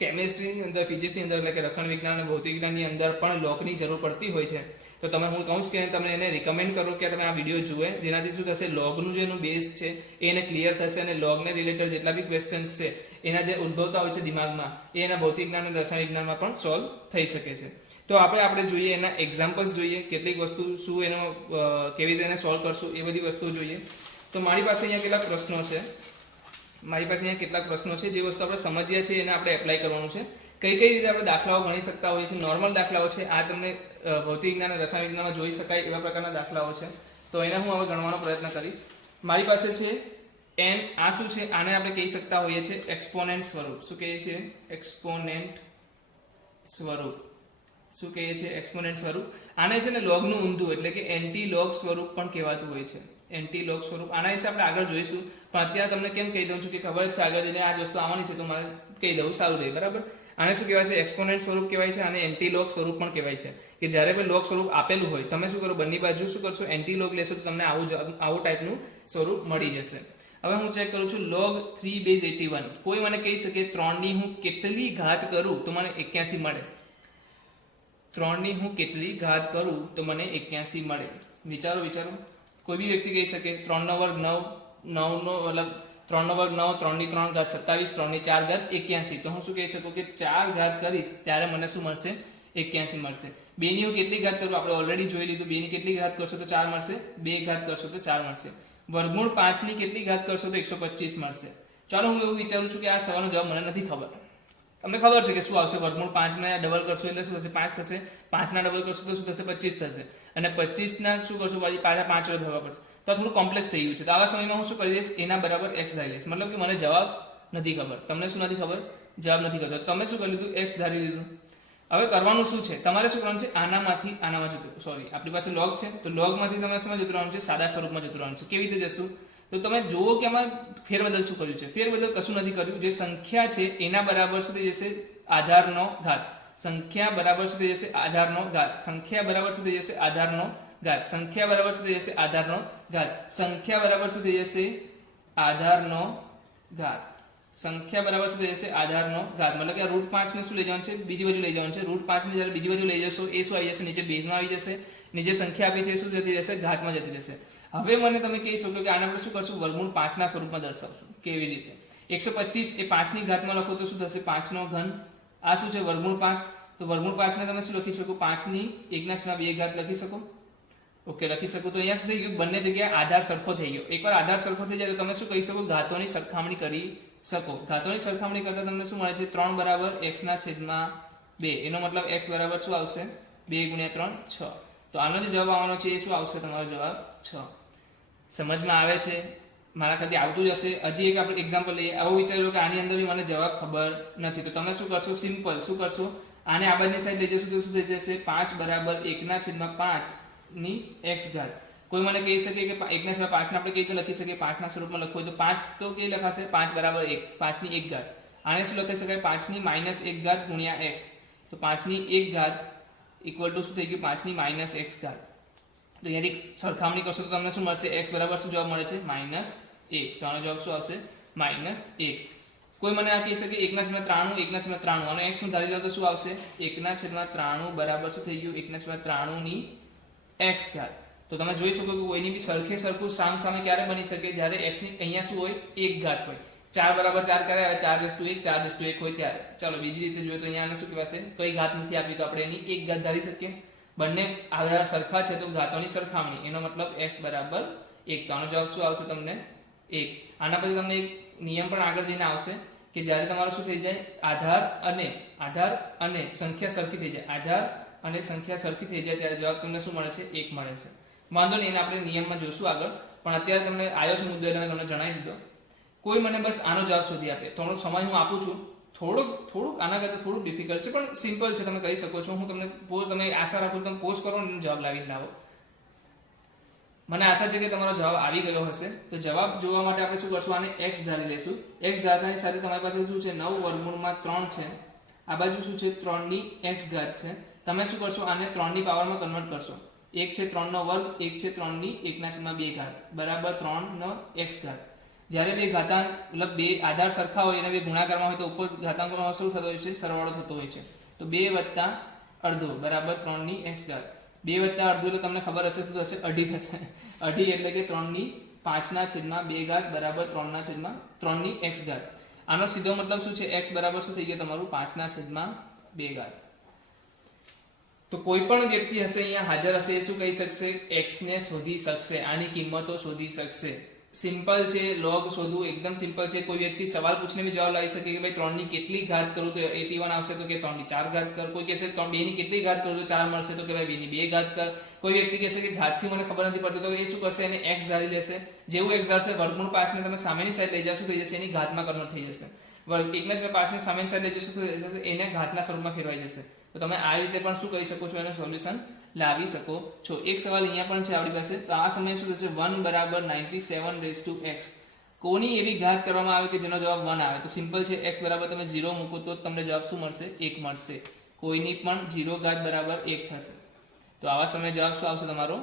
કેમિસ્ટ્રીની અંદર, ફિઝિક્સની અંદર, એટલે કે રસાયણ વિજ્ઞાન અને ભૌતિક વિજ્ઞાનની અંદર પણ લોગની જરૂર પડતી હોય છે, તો તમે હું કહું કે તમે એને રિકમેન્ડ કરો કે તમે આ વિડીયો જુએ, જેનાથી શું થશે, લોગનું જે એનું બેઝ છે એને ક્લિયર થશે, અને લોગને રિલેટેડ જેટલા બી ક્વેશ્ચન્સ છે એના જે ઉદ્ભવતા હોય છે દિમાગમાં, એ એના ભૌતિક જ્ઞાન અને રસાયણ વિજ્ઞાનમાં પણ સોલ્વ થઈ શકે છે. તો આપણે જોઈએ એના એક્ઝામ્પલ્સ જોઈએ, કેટલીક વસ્તુ શું એનો કેવી રીતે એને સોલ્વ કરશું, એ બધી વસ્તુઓ જોઈએ. તો મારી પાસે અહીંયા કેટલાક પ્રશ્નો છે, જે વસ્તુ આપણે સમજ્યા છે એને આપણે એપ્લાય કરવાનું છે. કઈ રીતે આપણે દાખલાઓ ગણી શકતા હોઈએ છીએ. નોર્મલ દાખલાઓ છે, આ તમને ભૌતિક જ્ઞાન અને રસાયણ વિજ્ઞાનમાં જોઈ શકાય એવા પ્રકારના દાખલાઓ છે. તો એને હું હવે ગણવાનો પ્રયત્ન કરીશ. મારી પાસે છે n, આ શું છે, આને આપણે કહી શકતા હોઈએ છીએ એક્સપોનેન્ટ સ્વરૂપ. શું કહીએ છીએ, એક્સપોનેન્ટ સ્વરૂપ. આને છે ને લોગનું ઊંધું, એટલે કે એન્ટી લોગ સ્વરૂપ પણ કહેવાતું હોય છે. એન્ટી લોગ સ્વરૂપ, આના વિશે આપણે આગળ જોઈશું, પણ અત્યારે તમને કેમ કહી દઉં છું કે ખબર છે આગળ જઈને આ વસ્તુ આવવાની છે, તો મારે કહી દઉં સારું રહે, બરાબર. આને શું કહેવાય છે, એક્સપોનેન્ટ સ્વરૂપ કહેવાય છે, અને એન્ટી લોગ સ્વરૂપ પણ કહેવાય છે. કે જ્યારે પણ લોગ સ્વરૂપ આપેલું હોય, તમે શું કરો, બંને બાજુ શું કરશો, એન્ટી લોગ લેશો, તો તમને આવું ટાઈપનું સ્વરૂપ મળી જશે. હવે હું ચેક કરું છું, log 3/81. કોઈ મને કહી શકે 3 ની હું કેટલી ઘાત કરું તો મને 81 મળે. 3 ની હું કેટલી ઘાત કરું તો મને 81 મળે. વિચારો. કોઈ બી વ્યક્તિ કહી શકે 3 નો વર્ગ 9, 9 નો મતલબ 3 નો વર્ગ 9, 3 ની 3 ઘાત 27, 3 ની 4 ઘાત 81. તો હું શું કહી શકું કે 4 ઘાત કરીશ ત્યારે મને શું મળશે, 81 મળશે. 2 ની હું કેટલી ઘાત કરું, આપણે ઓલરેડી જોઈ લીધું. 2 ની કેટલી ઘાત કરશો તો 4 મળશે, 2 ઘાત કરશો તો 4 મળશે. વર્ગમૂળ 5 ની કેટલી ઘાત કરશો તો 125 મળશે. ચાલો હું એવું વિચારું છું કે આ સવાલનો જવાબ મને નથી ખબર. તમને ખબર છે કે શું આવશે, વર્ગમૂળ 5 ને ડબલ કરશો એટલે શું થશે, 5 થશે. 5 ના ડબલ કરશો તો શું થશે, 25 થશે. અને 25 ના શું કરશો, પાછા 5 વડે ભરવા પડશે. તો થોડું કોમ્પ્લેક્સ થઈ ગયું છે. તો આવા સમયમાં હું શું કરી દઈશ, એના બરાબર x ધારી લઈશ. મતલબ કે મને જવાબ નથી ખબર. તમને શું નથી ખબર, જવાબ નથી ખબર. તમે શું કરી લીધું, x ધારી લીધું. હવે કરવાનું શું છે, તમારે શું કરવાનું છે, આનામાંથી આનામાં જતું, સોરી આપણી પાસે log છે, તો log માંથી તમે શેમાં જતું રહેવાનું છે, સાદા સ્વરૂપમાં જતું રહેવાનું છે. કેવી રીતે જશું, તો તમે જુઓ કે આમાં ફેરબદલ શું કર્યું છે. ફેરબદલ કશું નથી કર્યું. જે સંખ્યા છે એના બરાબર શું થઈ જશે, આધારનો ઘાત. સંખ્યા બરાબર શું થઈ જશે, આધારનો ઘાત. સંખ્યા બરાબર શું થઈ જશે, આધારનો ઘાત. સંખ્યા બરાબર શું થઈ જશે, આધારનો ઘાત. સંખ્યા બરાબર શું થઈ જશે? આધારનો ઘાત. સંખ્યા બરાબર શું થઈ જશે? આધારનો ઘાત. મતલબ કે રૂટ 5 ને શું લઈ જવાનું છે? બીજી બાજુ લઈ જવાનું છે. રૂટ 5 ને જ્યારે બીજી બાજુ લઈ જશો એ શું આવી જશે? નીચે બેઝમાં આવી જશે. નીચે સંખ્યા આપી છે શું જતી રહેશે? ઘાતમાં જતી રહેશે. હવે મને તમે કહી શકો કે આને આપણે શું કરશું? વર્ગમૂળ 5 ના સ્વરૂપમાં દર્શાવશું. કેવી રીતે? 125 એ 5 ની ઘાતમાં લખો તો શું થશે? 5 નો ઘન. આ શું છે? વર્ગમૂળ 5. તો વર્ગમૂળ 5 ને તમે શું લખી શકો? 5 ની 1/2 ઘાત લખી શકો. ઓકે, લખી શકો. તો અહીંયા શું થઈ ગયું? બંને જગ્યાએ આધાર સરખો થઈ ગયો. એકવાર આધાર સરખો થઈ જાય તો તમે શું કહી શકો? ઘાતોની સરખામણી કરી શકો. ઘાતોની સરખામણી કરતા તમને શું મળે છે? 3 બરાબર x/2. એનો મતલબ x બરાબર શું આવશે? 2 × 3 6. તો આનો જે જવાબ આવવાનો છે એ શું આવશે? તમારો જવાબ 6. સમજમાં આવે છે? મારા ખાતે આવતું જ હશે. હજી એક આપણે એક્ઝામ્પલ લઈએ. આવો વિચાર્યો કે આની અંદર બી મને જવાબ ખબર નથી, તો તમે શું કરશો? સિમ્પલ શું કરશો? આને આ બાજુની સાઈડ લઈ જશો તો શું થઈ જશે? 5 બરાબર 1/5 ની x ઘાત. કોઈ મને કહી શકે કે 1/5 ને આપણે કઈ રીતે લખી શકીએ? 5 ના સ્વરૂપમાં લખવું હોય તો 5 તો કેવી લખાશે? 5 બરાબર 1, 5 ની 1 ઘાત. આને શું લખી શકાય? 5 ની -1 ઘાત ગુણ્યા x. તો 5 ની 1 ઘાત ઇક્વલ ટુ શું થઈ ગયું? 5 ની -x ઘાત. તો અહીંયાથી સરખામણી કરશો તો તમને શું મળશે? x બરાબર શું જવાબ મળે છે? -1. તો આનો જવાબ શું આવશે? -1. કોઈ મને આ કહી શકે 1/93, 1/93 અને x નું ધારી લો તો શું આવશે? 1/93 બરાબર શું થઈ ગયું? 1/93 ની x ઘાત. તો તમે જોઈ શકો કે કોઈની બી સરખે સરખું સામે ક્યારે બની શકે? જ્યારે x ની અહીંયા શું હોય? 1 ઘાત હોય. 4 બરાબર 4 ક્યારે આવે? 4/1, 4/1 હોય ત્યારે. ચાલો બીજી રીતે જોઈએ તો અહીંયા શું કહેવાશે? કઈ ઘાત નથી આપી તો આપણે એની 1 ઘાત ધારી શકીએ. બંને આધાર સરખા છે તો ઘાતોની સરખામણી. એનો મતલબ x બરાબર 1. તો આનો જવાબ શું આવશે? તમને 1. આના પછી તમને એક નિયમ પણ આગળ જઈને આવશે કે જ્યારે તમારું શું થઈ જાય? આધાર અને સંખ્યા સરખી થઈ જાય. આધાર અને સંખ્યા સરખી થઈ જાય ત્યારે જવાબ તમને શું મળે છે? 1 મળે છે. વાંધો નહીં, એને આપણે નિયમમાં જોશું આગળ. પણ અત્યારે તમને આવ્યો છે મુદ્દો એટલે મેં તમને જણાવી દીધો. કોઈ મને બસ આનો જવાબ શોધી આપે. થોડો સમય હું આપું છું. થોડુંક આના કરતાં થોડુંક ડિફિકલ્ટ છે પણ સિમ્પલ છે, તમે કરી શકો છો. હું તમને તમે આશા રાખું તમે પોઝ કરો અને જવાબ લાવી લાવો. મને આશા છે કે તમારો જવાબ આવી ગયો હશે. તો જવાબ જોવા માટે આપણે શું કરશું? આને x ધારી લઈશું. x ધારતાની સાથે તમારી પાસે શું છે? 9 વર્ગમૂળમાં 3 છે. આ બાજુ શું છે? 3 ની x ઘાત છે. તમે શું કરશો? આને 3 ની પાવરમાં કન્વર્ટ કરશો. 1 છે 3 નો વર્ગ, 1 છે 3 ની 1/2 ઘાત બરાબર 3 નો x ઘાત. જ્યારે બે ઘાતાંક મતલબ બે આધાર સરખા હોય અને બે ગુણાકારમાં હોય તો ઉપર ઘાતાંકોનો શું થતો હોય છે? સરવાળો થતો હોય છે. તો 2 + અડધો બરાબર 3 ની x ઘાત. 2 + અડધો એટલે તમને ખબર હશે શું થશે? અઢી થશે. અઢી એટલે કે 3 ની 5/2 ઘાત બરાબર 3/3 ની x ઘાત. આનો સીધો મતલબ શું છે? x બરાબર શું થઈ ગયું તમારું? 5/2 ઘાત. તો કોઈ પણ વ્યક્તિ હશે અહીંયા હાજર હશે એ શું કહી શકશે? x ને શોધી શકશે, આની કિંમતો શોધી શકશે. સિમ્પલ છે. લોગ શોધવું એકદમ સિમ્પલ છે. કોઈ વ્યક્તિ સવાલ પૂછીને બી જવાબ લાવી શકે કે ભાઈ 3 ની કેટલી ઘાત કરું તો 81 આવશે, તો કે 3 ની 4 ઘાત કર. કોઈ કહેશે 2 ની કેટલી ઘાત કરું તો 4 મળશે, તો કે ભાઈ 2 ની 2 ઘાત કર. કોઈ વ્યક્તિ કહેશે કે ઘાતથી મને ખબર નથી પડતી, તો એ શું કરશે? એને x ધારી લેશે. જેવું x ધારશે વર્ગમૂળ 5 ને તમે સામેની સાઈડ લઈ જશો થઈ જશે એની ઘાતમાં કન્વર્ટ થઈ જશે. 1/5 ને સામેની સાઈડ લઈ જશો તો થઈ જશે એને ઘાતના સ્વરૂપમાં ફેરવાઈ જશે. તો તમે આ રીતે પણ શું કરી શકો છો? એને સોલ્યુશન લાવી શકો છો. એક સવાલ અહીંયા પણ છે આપણી પાસે. તો આ સમયે શું થશે? 1 બરાબર 97/x. કોની એવી ઘાત કરવામાં આવે કે જેનો જવાબ 1 આવે? તો સિમ્પલ છે. x બરાબર તમે 0 મૂકો તો તમને જવાબ શું મળશે? 1 મળશે. કોઈની પણ 0 ઘાત બરાબર 1 થશે. તો આવા સમયે જવાબ શું આવશે? તમારો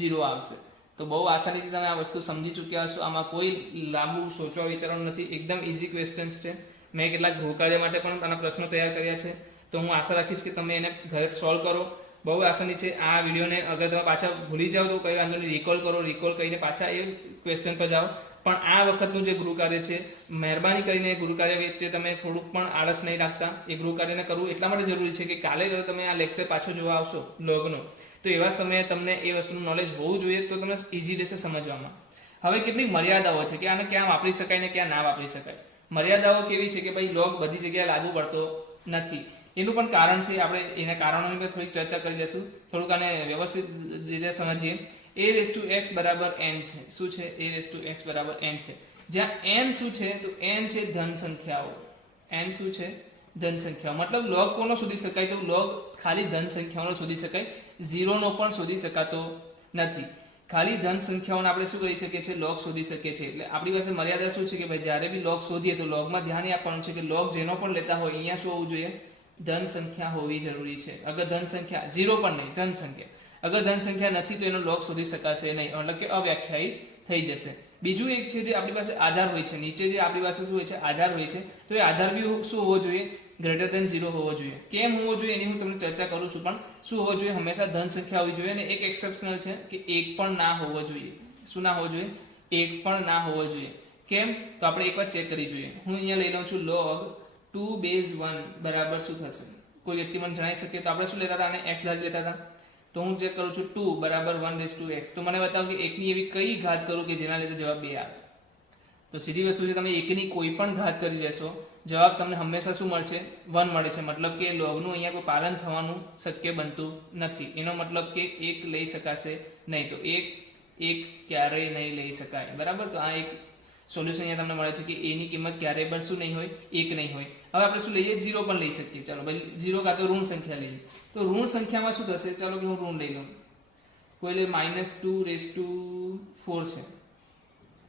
0 આવશે. તો બહુ આસાનીથી તમે આ વસ્તુ સમજી ચૂક્યા હશો. આમાં કોઈ લાંબુ સોચવા વિચારવાનું નથી. એકદમ ઈઝી ક્વેશ્ચન્સ છે. મેં કેટલાક ગૃહકાર્ય માટે પણ આના પ્રશ્નો તૈયાર કર્યા છે. તો હું આશા રાખીશ કે તમે એને ઘરે સોલ્વ કરો. બહુ આસાની છે. આ વિડીયોને અગર તમે પાછા ભૂલી જાઓ તો કઈ વાંધો નહીં, રિકોલ કરો. રિકોલ કરીને પાછા એ ક્વેશ્ચન પર જાઓ. પણ આ વખતનું જે ગૃહકાર્ય છે, મહેરબાની કરીને ગૃહકાર્ય વચ્ચે તમે થોડુંક પણ આળસ નહીં રાખતા. એ ગૃહકાર્યને કરવું એટલા માટે જરૂરી છે કે કાલે જો તમે આ લેક્ચર પાછો જોવા આવશો લોગનો, તો એવા સમયે તમને એ વસ્તુનું નોલેજ હોવું જોઈએ, તો તમને ઇઝી રહેશે સમજવામાં. હવે કેટલીક મર્યાદાઓ છે કે આને ક્યાં વાપરી શકાય ને ક્યાં ના વાપરી શકાય. મર્યાદાઓ કેવી છે કે ભાઈ લોગ બધી જગ્યાએ લાગુ પડતો નથી. એનું પણ કારણ છે. આપણે એના કારણોની પર થોડીક ચર્ચા કરી લઈશું. થોડુંક આને વ્યવસ્થિત રીતે સમજીએ. a⁻x બરાબર n છે. શું છે? a⁻x બરાબર n છે. જ્યાં n શું છે? તો n છે ધન સંખ્યાઓ. n શું છે? ધન સંખ્યાઓ. મતલબ લોગ કોનો શોધી શકાય? તો લોગ ખાલી ધન સંખ્યાઓનો શોધી શકાય. 0 નો પણ શોધી શકાતો નથી. ખાલી ધન સંખ્યાઓને આપણે શું કરી શકીએ છીએ? લોગ શોધી શકીએ છીએ. એટલે આપણી પાસે મર્યાદા શું છે કે ભાઈ જ્યારે બી લોગ શોધીએ તો લોગમાં ધ્યાન આપવાનું છે કે લોગ જેનો પણ લેતા હોય અહીંયા શું હોવું જોઈએ? ધન સંખ્યા હોવી જરૂરી છે. અગર ધન સંખ્યા 0 પણ નહીં, ધન સંખ્યા અગર ધન સંખ્યા નથી તો એનો લોગ શોધી શકાશે નહીં, મતલબ કે અવ્યાખ્યાયિત થઈ જશે. બીજું એક છે જે આપણી પાસે આધાર હોય છે, નીચે જે આપણી પાસે શું હોય છે આધાર હોય છે, તો એ આધાર બી શું હોવો જોઈએ, ગ્રેટર ધેન 0 હોવો જોઈએ. કેમ હોવો જોઈએ એની હું તમને ચર્ચા કરું છું, પણ શું હોવો જોઈએ, હંમેશા ધન સંખ્યા હોવી જોઈએ. અને એક એક્સેપ્શનલ છે કે એક પણ ના હોવો જોઈએ. શું ના હોવો જોઈએ, એક પણ ના હોવો જોઈએ. કેમ, તો આપણે એક વાર ચેક કરી જોઈએ. હું અહીંયા લઈ લઉં છું log 2 base 1 બરાબર શું થશે, કોઈ વ્યક્તિ મને જણાવી શકે? તો આપણે શું લેતા હતા, આને x ધારી લેતા હતા. તો હું ચેક કરું છું 2 બરાબર 1/x. તો મને બતાવો કે એકની એવી કઈ ઘાત કરું કે જેના લીધે જવાબ 2 આવે. તો સીધી વસ્તુ છે, તમે એકની કોઈ પણ ઘાત કરી લેશો, જવાબ તમને હંમેશા શું મળશે, 1 મળે છે. મતલબ કે લોગનું અહીંયા કોઈ પાલન થવાનું શક્ય બનતું નથી. એનો મતલબ કે એક લઈ શકાશે નહીં. તો એક ક્યારેય નહીં લઈ શકાય, બરાબર. તો આ એક સોલ્યુશન અહીંયા તમને મળે છે કે a ની કિંમત ક્યારેય પણ શું નહીં હોય, એક નહીં હોય. હવે આપણે શું લઈએ, 0 પણ લઈ શકીએ. ચાલો ભાઈ 0 કાં તો ઋણ સંખ્યા લઈએ. તો ઋણ સંખ્યામાં શું થશે, ચાલો કે હું ઋણ લઈ લઉં. કોઈ લે -2/4 છે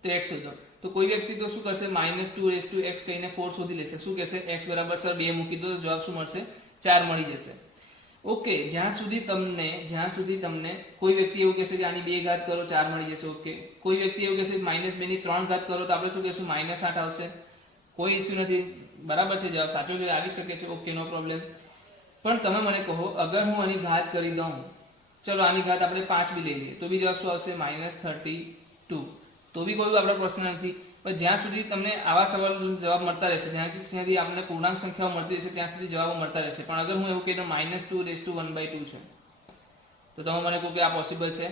તો x શોધો. તો કોઈ વ્યક્તિ તો શું કરશે, -2/x કહીને 4 શોધી લેશે. શું કહેશે, x બરાબર સર 2 મૂકી દો, જવાબ શું મળશે, 4 મળી જશે. ઓકે, જ્યાં સુધી તમને કોઈ વ્યક્તિ એવું કહેશે કે આની 2 ઘાત કરો 4 મળી જશે. ઓકે, કોઈ વ્યક્તિ એવું કહેશે -2 ની 3 ઘાત કરો, તો આપણે શું કહેશું, -8 આવશે. કોઈ ઇસ્યુ નથી, બરાબર છે, જવાબ સાચો જો આવી શકે છે. ઓકે, નો પ્રોબ્લેમ. પણ તમે મને કહો, અગર હું આની ઘાત કરી દઉં, ચલો આની ઘાત આપણે 5 બી લઈ લઈએ, તો બી જવાબ શું આવશે, -32. તો બી કોઈ આપણો પ્રશ્ન નથી. પણ જ્યાં સુધી તમને આવા સવાલ જવાબ મળતા રહેશે, જ્યાં સુધી આપણને પૂર્ણાંક સંખ્યાઓ મળતી રહેશે, ત્યાં સુધી જવાબો મળતા રહેશે. પણ અગર હું એવું કહી દઉં -2/1/2 છે, તો તમે મને કહો કે આ પોસિબલ છે.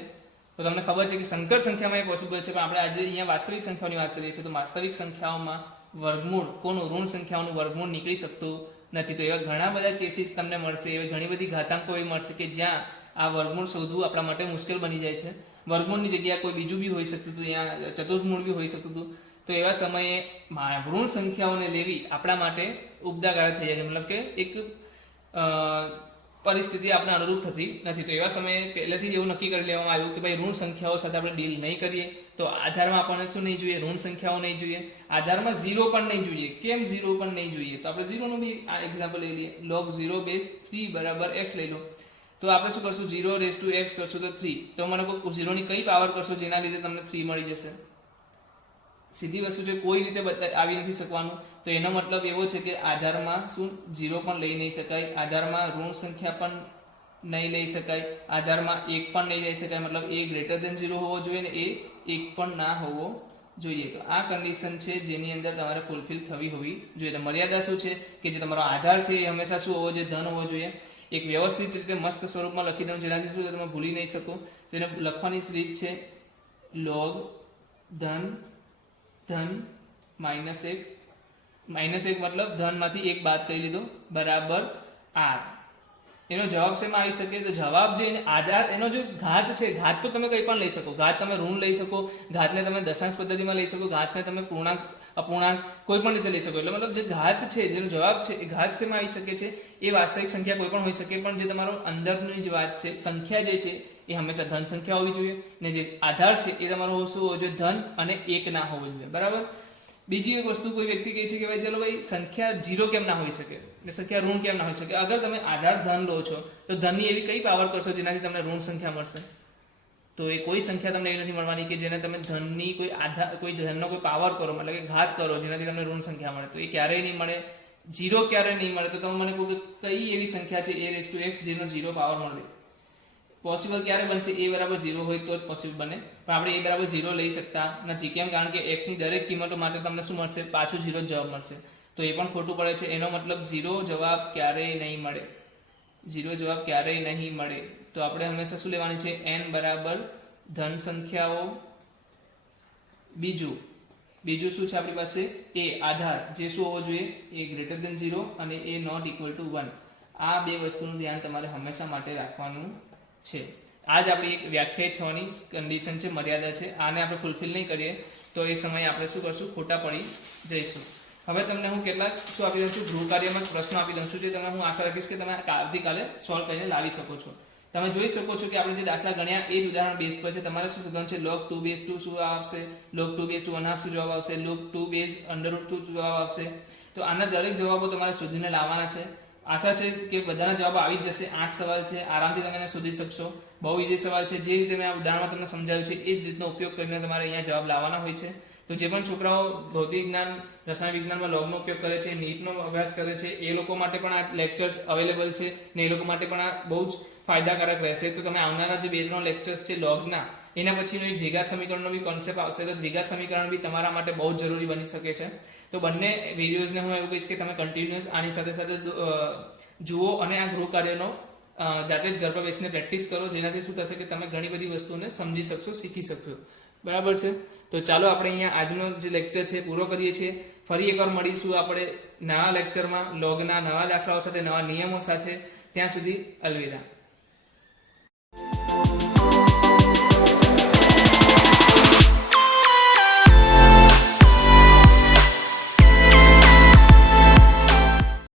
તો તમને ખબર છે કે સંકર સંખ્યામાં એ પોસિબલ છે, પણ આપણે આજે અહીંયા વાસ્તવિક સંખ્યાઓની વાત કરીએ છીએ. તો વાસ્તવિક સંખ્યાઓમાં વર્ગમૂળ કોનું, ઋણ સંખ્યાઓનું વર્ગમૂળ નીકળી શકતું નથી. તો એવા ઘણા બધા કેસીસ તમને મળશે, એવી ઘણી બધી ઘાતાંકો એવી મળશે કે જ્યાં આ વર્ગમૂળ શોધવું આપણા માટે મુશ્કેલ બની જાય છે. વર્ગમૂળની જગ્યાએ કોઈ બીજું બી હોઈ શકતું હતું, અહીંયા ચતુર્થમૂળ બી હોઈ શકતું હતું. તો એવા સમયે ઋણ સંખ્યાઓને લેવી આપણા માટે ઉપદાકારક થઈ જાય છે, મતલબ કે એક પરિસ્થિતિ આપણે અનુરૂપ થતી નથી. તો એવા સમયે પહેલેથી એવું નક્કી કરી લેવામાં આવ્યું કે ભાઈ ઋણ સંખ્યાઓ સાથે આપણે ડીલ નહીં કરીએ. તો આધારમાં આપણને શું નહીં જોઈએ, ઋણ સંખ્યાઓ નહીં જોઈએ. આધારમાં 0 પણ નહીં જોઈએ. કેમ 0 પણ નહીં જોઈએ, તો આપણે 0 નું બી આ એક્ઝામ્પલ લઈ લઈએ. log 0/3 બરાબર x લઈ લો. તો આપણે શું કરશું, 0/x કરશું તો 3. તો મને કોઈ 0 ની કઈ પાવર કરશો જેના લીધે તમને 3 મળી જશે. સીધી વસ્તુ છે, કોઈ રીતે આવી નથી શકવાનું. તો એનો મતલબ એવો છે કે આધારમાં શું 0 પણ લઈ નહીં શકાય, આધારમાં ઋણ સંખ્યા પણ નહીં લઈ શકાય, આધારમાં 1 પણ નહીં લઈ શકાય. મતલબ a ગ્રેટર ધેન 0 હોવો જોઈએ ને એ 1 પણ ના હોવો જોઈએ. તો આ કન્ડિશન છે જેની અંદર તમારે ફૂલફિલ થવી હોવી જોઈએ. તો મર્યાદા શું છે કે જે તમારો આધાર છે એ હંમેશા શું હોવો જોઈએ, ધન હોવો જોઈએ. એક વ્યવસ્થિત રીતે મસ્ત સ્વરૂપમાં લખી દઉં જેનાથી શું તમે ભૂલી નહીં શકો. તો એને લખવાની રીત છે log ધન -1 મતલબ ધનમાંથી 1 બાદ કરી લીધો બરાબર r. એનો જવાબ શેમાં આવી શકે, તો જવાબ જે આધાર એનો જે ઘાત છે, ઘાત તો તમે કંઈ પણ લઈ શકો. ઘાત તમે ઋણ લઈ શકો, ઘાતને તમે દશાંશ પદ્ધતિમાં લઈ શકો, ઘાતને તમે પૂર્ણાંક અપૂર્ણાંક કોઈ પણ રીતે લઈ શકો. એટલે મતલબ જે ઘાત છે, જેનો જવાબ છે એ ઘાત શેમાં આવી શકે છે, એ વાસ્તવિક સંખ્યા કોઈ પણ હોઈ શકે. પણ જે તમારો અંદરની જે વાત છે, સંખ્યા જે છે એ હંમેશા ધન સંખ્યા હોવી જોઈએ. ને જે આધાર છે એ તમારો શું હોવો જોઈએ, ધન અને 1 ના હોવો જોઈએ, બરાબર. બીજી એક વસ્તુ કોઈ વ્યક્તિ કહે છે કે ભાઈ ચલો ભાઈ સંખ્યા 0 કેમ ના હોઈ શકે, એટલે સંખ્યા ઋણ કેમ ના હોઈ શકે. અગર તમે આધાર ધન લો છો તો ધનની એવી કઈ પાવર કરશો જેનાથી તમને ઋણ સંખ્યા મળશે. તો એ કોઈ સંખ્યા તમને એવી નથી મળવાની કે જેને તમે ધનની કોઈ ધનનો કોઈ પાવર કરો, મતલબ કે ઘાત કરો જેનાથી તમને ઋણ સંખ્યા મળે. તો એ ક્યારેય નહીં મળે, 0 ક્યારેય નહીં મળે. તો તમે મને કહો કે કઈ એવી સંખ્યા છે a/x જેનો 0 પાવર મળે. પોસિબલ ક્યારે બનશે, a બરાબર 0 હોય તો જ પોસિબલ બને. પણ આપણે a બરાબર 0 લઈ શકતા નથી. કેમ, કારણ કે x ની દરેક કિંમતો માટે તમને શું મળશે, પાછું 0 જ જવાબ મળશે. તો એ પણ ખોટું પડે છે. એનો મતલબ 0 જવાબ ક્યારેય નહીં મળે, 0 જવાબ ક્યારેય નહીં મળે. તો આપણે હંમેશા શું લેવાની છે, n બરાબર ધન સંખ્યાઓ. બીજું શું છે આપણી પાસે, a આધાર જે શું હોવો જોઈએ, a ગ્રેટર ધેન 0 અને a નોટ ઇક્વલ ટુ 1. આ બે વસ્તુનું ધ્યાન તમારે હંમેશા માટે રાખવાનું છે. આ જ આપણી એક વ્યાખ્યાયિત થવાની કન્ડિશન છે, મર્યાદા છે. આને આપણે ફૂલફિલ નહીં કરીએ તો એ સમયે આપણે શું કરશું, ખોટા પડી જઈશું. હવે તમને હું કેટલાક શું આપી દઉં છું, ગૃહ કાર્યમાં પ્રશ્નો આપી દઉં છું, જે તમે હું આશા રાખીશ કે તમે આવતીકાલે સોલ્વ કરીને લાવી શકો છો. તમે જોઈ શકો છો કે આપણે જે દાખલા ગણ્યા એ જ ઉદાહરણ બેઝ પર છે. તમારે શું શોધવાનું છે, log 2/2 શું આવશે, log 2/1/2 શું જવાબ આવશે, log 2 √2 જવાબ આવશે. તો આના દરેક જવાબો તમારે શોધીને લાવવાના છે. આશા છે કે બધાના જવાબ આવી જ જશે. 8 સવાલ છે, આરામથી તમે એને શોધી શકશો. બહુ ઈઝી સવાલ છે. જે રીતે મેં આ ઉદાહરણમાં તમને સમજાવ્યું છે એ જ રીતનો ઉપયોગ કરીને તમારે અહીંયા જવાબ લાવવાના હોય છે. તો જે પણ છોકરાઓ ભૌતિક જ્ઞાન, રસાયણ વિજ્ઞાનમાં લોગનો ઉપયોગ કરે છે, નીટનો અભ્યાસ કરે છે, એ લોકો માટે પણ આ લેક્ચર્સ અવેલેબલ છે ને એ લોકો માટે પણ આ બહુ જ ફાયદાકારક રહેશે. તો તમે આવનારા જે 2-3 લેક્ચર્સ છે લોગના, એના પછીનો એક દ્વિઘાત સમીકરણનો બી કોન્સેપ્ટ આવશે. તો દ્વિઘાત સમીકરણ બી તમારા માટે બહુ જ જરૂરી બની શકે છે. તો બંને વિડીયોઝને હું એવું કહીશ કે તમે કન્ટિન્યુઅસ આની સાથે સાથે જુઓ અને આ ગૃહ કાર્યનો જાતે જ ઘર પર બેસીને પ્રેક્ટિસ કરો, જેનાથી શું થશે કે તમે ઘણી બધી વસ્તુઓને સમજી શકશો, શીખી શકશો. બરાબર છે. તો ચાલો આપણે અહીંયા આજનો જે લેક્ચર છે પૂરો કરીએ છીએ. ફરી એકવાર મળીશું આપણે નવા લેક્ચરમાં લોગના નવા દાખલાઓ સાથે, નવા નિયમો સાથે. ત્યાં સુધી અલવિદા.